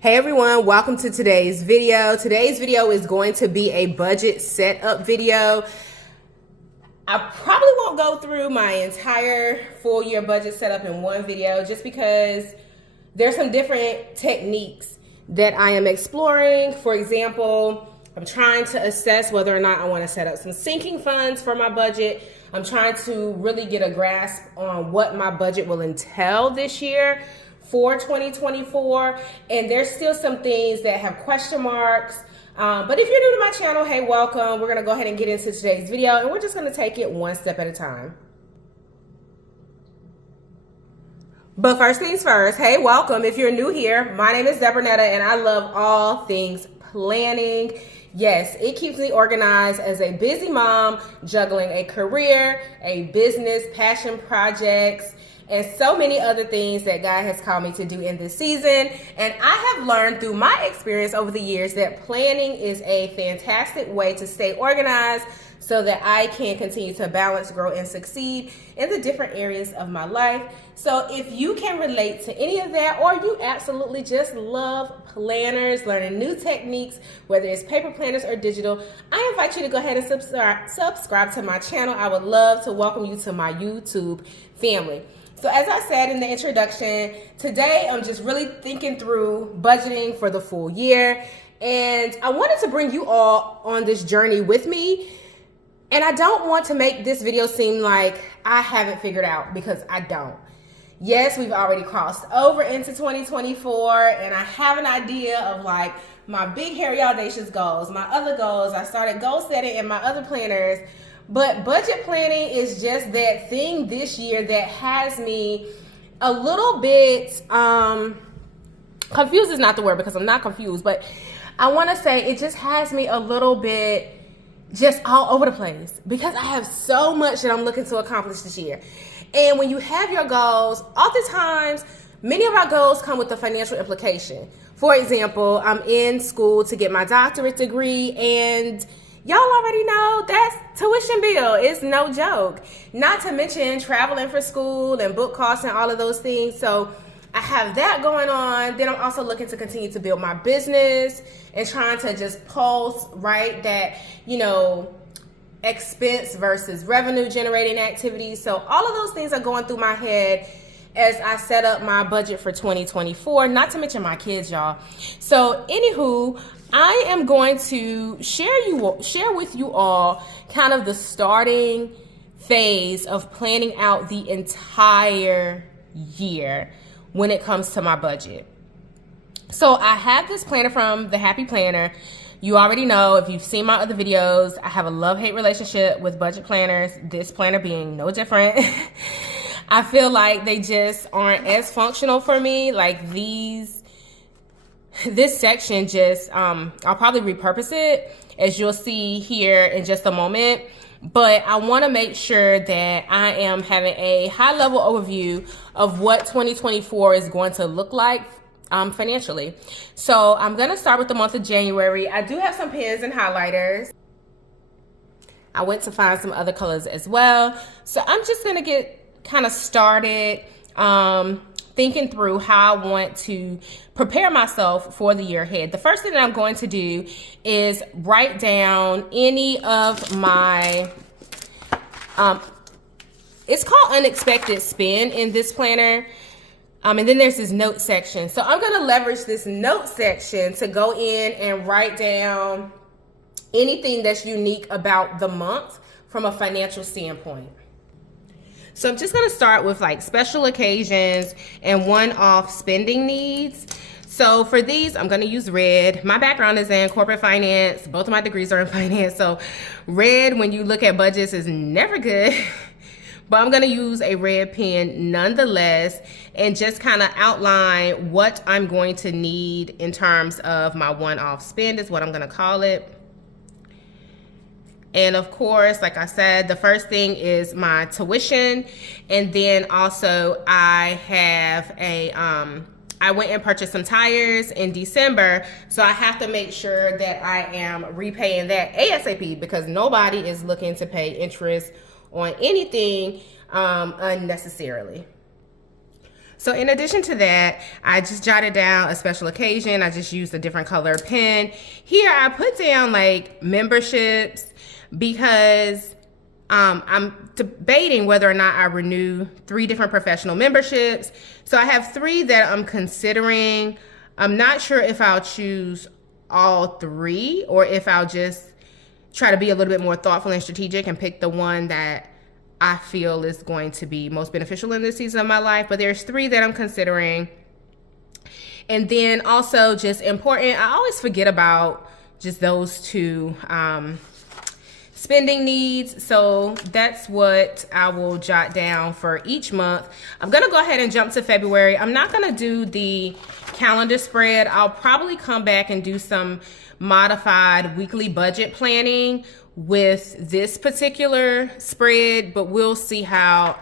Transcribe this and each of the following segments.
Hey everyone, welcome to today's video. Today's video is going to be a budget setup video. I probably won't go through my entire full year budget setup in one video just because there's some different techniques that I am exploring. For example, I'm trying to assess whether or not I want to set up some sinking funds for my budget. I'm trying to really get a grasp on what my budget will entail this year for 2024, and there's still some things that have question marks, but if you're new to my channel, hey, welcome. We're gonna go ahead and get into today's video, and we're just gonna take it one step at a time. But first things first, hey, welcome. If you're new here, my name is Debronetta, and I love all things planning. Yes, it keeps me organized as a busy mom, juggling a career, a business, passion projects, and so many other things that God has called me to do in this season. And I have learned through my experience over the years that planning is a fantastic way to stay organized so that I can continue to balance, grow, and succeed in the different areas of my life. So if you can relate to any of that, or you absolutely just love planners, learning new techniques, whether it's paper planners or digital, I invite you to go ahead and subscribe to my channel. I would love to welcome you to my YouTube family. So as I said in the introduction, today I'm just really thinking through budgeting for the full year. And I wanted to bring you all on this journey with me. And I don't want to make this video seem like I haven't figured out, because I don't. Yes, we've already crossed over into 2024, and I have an idea of like my big, hairy, audacious goals, my other goals. I started goal setting in my other planners. But budget planning is just that thing this year that has me a little bit, confused is not the word because I'm not confused, but I want to say it just has me a little bit just all over the place because I have so much that I'm looking to accomplish this year. And when you have your goals, oftentimes, many of our goals come with a financial implication. For example, I'm in school to get my doctorate degree, and y'all already know that's tuition bill. It's no joke. Not to mention traveling for school and book costs and all of those things. So I have that going on. Then I'm also looking to continue to build my business and trying to just pulse, right, that, expense versus revenue generating activities. So all of those things are going through my head as I set up my budget for 2024, not to mention my kids, y'all. So anywho, I am going to share with you all kind of the starting phase of planning out the entire year when it comes to my budget. So I have this planner from The Happy Planner. You already know, if you've seen my other videos, I have a love-hate relationship with budget planners, this planner being no different. I feel like they just aren't as functional for me. Like this section just, I'll probably repurpose it, as you'll see here in just a moment. But I want to make sure that I am having a high-level overview of what 2024 is going to look like financially. So I'm going to start with the month of January. I do have some pens and highlighters. I went to find some other colors as well. So I'm just going to get kind of started thinking through how I want to prepare myself for the year ahead. The first thing that I'm going to do is write down any of my, it's called unexpected spend in this planner. And then there's this note section. So I'm going to leverage this note section to go in and write down anything that's unique about the month from a financial standpoint. So I'm just going to start with like special occasions and one-off spending needs. So for these, I'm going to use red. My background is in corporate finance. Both of my degrees are in finance. So red, when you look at budgets, is never good. But I'm going to use a red pen nonetheless and just kind of outline what I'm going to need in terms of my one-off spend is what I'm going to call it. And of course, like I said, the first thing is my tuition. And then also I have a, I went and purchased some tires in December. So I have to make sure that I am repaying that ASAP because nobody is looking to pay interest on anything unnecessarily. So in addition to that, I just jotted down a special occasion. I just used a different color pen. Here I put down like memberships because I'm debating whether or not I renew 3 different professional memberships. So I have 3 that I'm considering. I'm not sure if I'll choose all 3 or if I'll just try to be a little bit more thoughtful and strategic and pick the one that I feel is going to be most beneficial in this season of my life. But there's 3 that I'm considering. And then also just important, I always forget about just those 2 spending needs. So that's what I will jot down for each month. I'm gonna go ahead and jump to February. I'm not gonna do the calendar spread. I'll probably come back and do some modified weekly budget planning with this particular spread, but we'll see how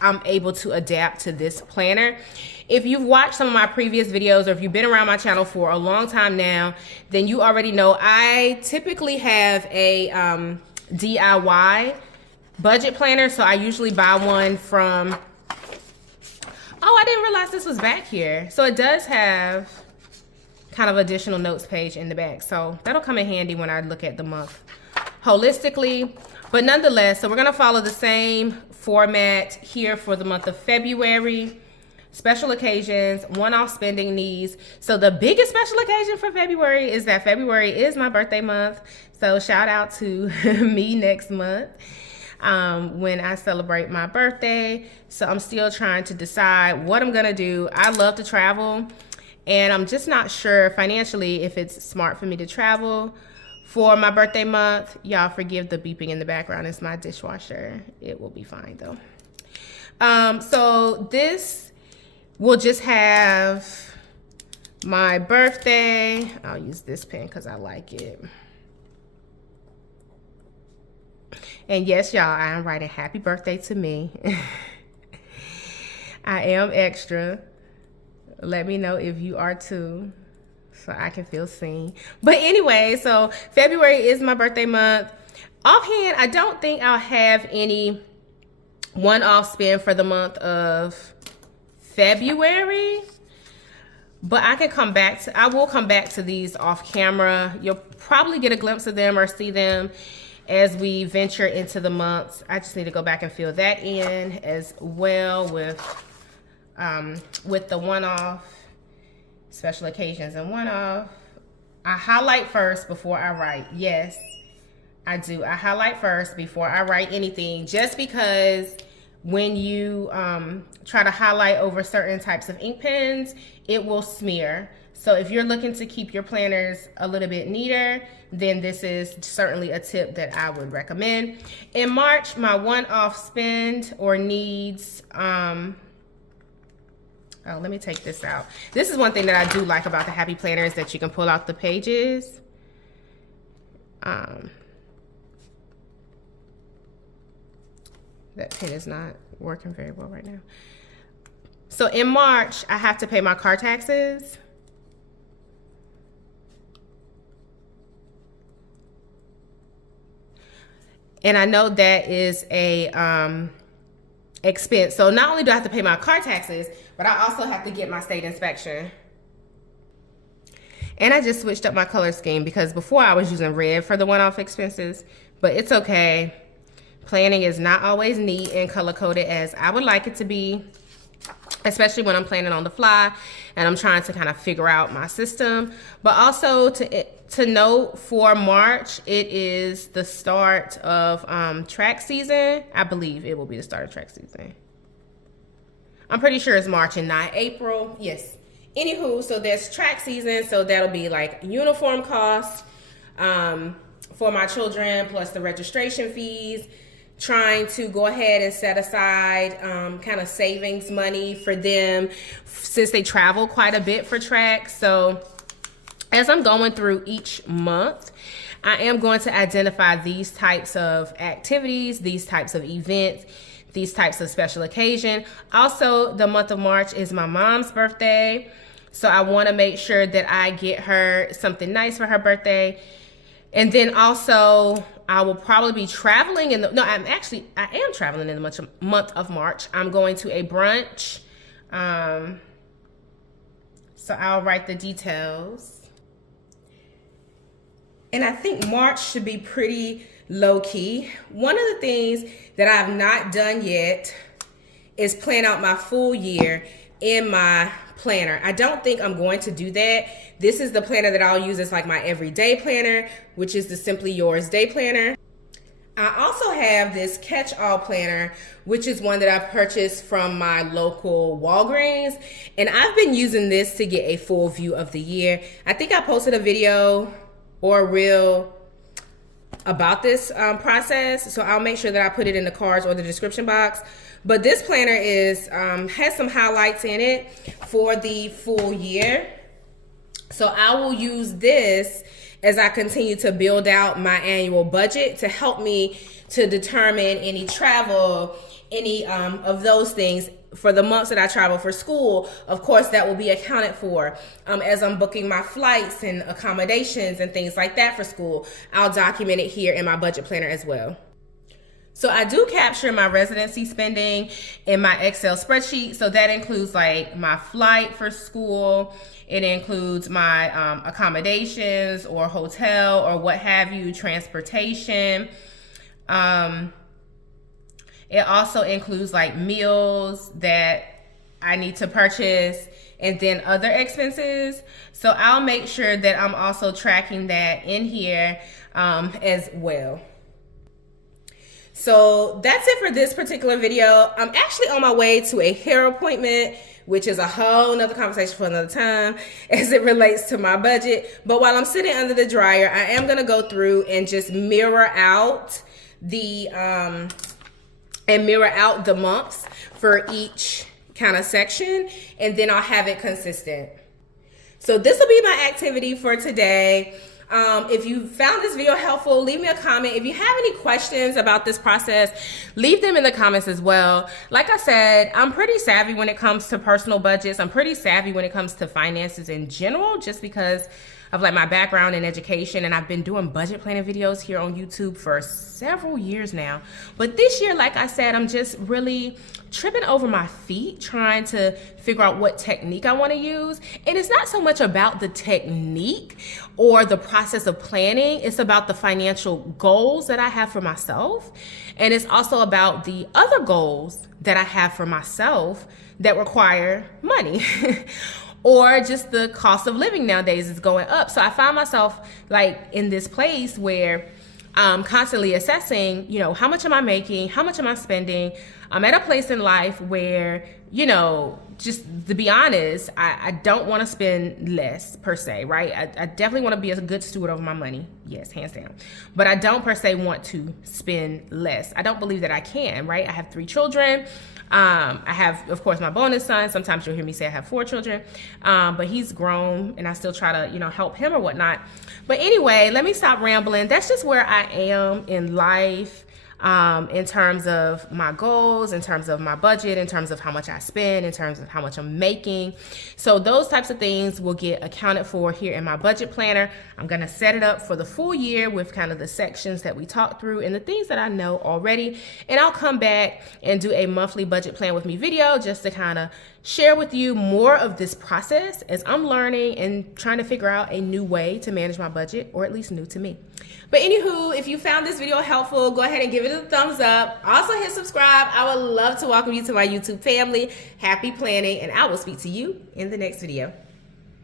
I'm able to adapt to this planner. If you've watched some of my previous videos or if you've been around my channel for a long time now, then you already know I typically have a DIY budget planner. So I usually buy one from, oh, I didn't realize this was back here. So it does have kind of additional notes page in the back. So that'll come in handy when I look at the month holistically. But nonetheless, so we're gonna follow the same format here for the month of February. Special occasions, one-off spending needs. So the biggest special occasion for February is that February is my birthday month. So shout out to me next month when I celebrate my birthday. So I'm still trying to decide what I'm gonna do. I love to travel and I'm just not sure financially if it's smart for me to travel for my birthday month. Y'all forgive the beeping in the background. It's my dishwasher. It will be fine though. So this will just have my birthday. I'll use this pen because I like it. And yes, y'all, I am writing happy birthday to me. I am extra. Let me know if you are too, so I can feel seen. But anyway, so February is my birthday month. Offhand, I don't think I'll have any one-off spend for the month of February, but I will come back to these off camera. You'll probably get a glimpse of them or see them as we venture into the months. I just need to go back and fill that in as well with the one-off special occasions and one-off. I highlight first before I write. Yes, I do. I highlight first before I write anything, just because when you try to highlight over certain types of ink pens, it will smear. So if you're looking to keep your planners a little bit neater, then this is certainly a tip that I would recommend. In March, my one-off spend or needs, oh, let me take this out. This is one thing that I do like about the Happy Planner is that you can pull out the pages. That pen is not working very well right now. So in March, I have to pay my car taxes. And I know that is a expense. So not only do I have to pay my car taxes, but I also have to get my state inspection. And I just switched up my color scheme because before I was using red for the one-off expenses, but it's okay. Planning is not always neat and color-coded as I would like it to be, especially when I'm planning on the fly and I'm trying to kind of figure out my system. But also to note, for March, it is the start of track season. I believe it will be the start of track season. I'm pretty sure it's March and not April. Yes. Anywho, so there's track season, so that'll be like uniform costs for my children, plus the registration fees. Trying to go ahead and set aside kind of savings money for them since they travel quite a bit for track. So as I'm going through each month, I am going to identify these types of activities, these types of events, these types of special occasion. Also, the month of March is my mom's birthday. So I want to make sure that I get her something nice for her birthday. And then also, I will probably be traveling I am traveling in the month of March. I'm going to a brunch So I'll write the details. And I think March should be pretty low key. One of the things that I've not done yet is plan out my full year in my planner. I don't think I'm going to do that. This is the planner that I'll use as like my everyday planner, which is the Simply Yours Day Planner. I also have this catch-all planner, which is one that I purchased from my local Walgreens. And I've been using this to get a full view of the year. I think I posted a video or a reel about this process. So I'll make sure that I put it in the cards or the description box. But this planner is has some highlights in it for the full year. So I will use this as I continue to build out my annual budget to help me to determine any travel, any of those things for the months that I travel for school. Of course, that will be accounted for as I'm booking my flights and accommodations and things like that for school. I'll document it here in my budget planner as well. So I do capture my residency spending in my Excel spreadsheet. So that includes like my flight for school. It includes my accommodations or hotel or what have you, transportation. It also includes like meals that I need to purchase and then other expenses. So I'll make sure that I'm also tracking that in here as well. So that's it for this particular video. I'm actually on my way to a hair appointment, which is a whole nother conversation for another time as it relates to my budget. But while I'm sitting under the dryer, I am gonna go through and just mirror out the months for each kind of section, and then I'll have it consistent. So this will be my activity for today. If you found this video helpful, leave me a comment. If you have any questions about this process, leave them in the comments as well. Like I said, I'm pretty savvy when it comes to personal budgets. I'm pretty savvy when it comes to finances in general, just because of like my background in education, and I've been doing budget planning videos here on YouTube for several years now. But this year, like I said, I'm just really tripping over my feet trying to figure out what technique I want to use. And it's not so much about the technique or the process of planning, it's about the financial goals that I have for myself. And it's also about the other goals that I have for myself that require money. Or just the cost of living nowadays is going up. So I find myself like in this place where I'm constantly assessing, you know, how much am I making? How much am I spending? I'm at a place in life where, you know, just to be honest, I don't want to spend less per se, right? I definitely want to be a good steward over my money. Yes, hands down. But I don't per se want to spend less. I don't believe that I can, right? I have 3 children. I have, of course, my bonus son. Sometimes you'll hear me say I have 4 children, but he's grown and I still try to, you know, help him or whatnot. But anyway, let me stop rambling. That's just where I am in life. In terms of my goals, in terms of my budget, in terms of how much I spend, in terms of how much I'm making. So those types of things will get accounted for here in my budget planner. I'm gonna set it up for the full year with kind of the sections that we talked through and the things that I know already. And I'll come back and do a monthly budget plan with me video just to kind of share with you more of this process as I'm learning and trying to figure out a new way to manage my budget, or at least new to me. But anywho, if you found this video helpful, go ahead and give it a thumbs up. Also hit subscribe. I would love to welcome you to my YouTube family. Happy planning, and I will speak to you in the next video.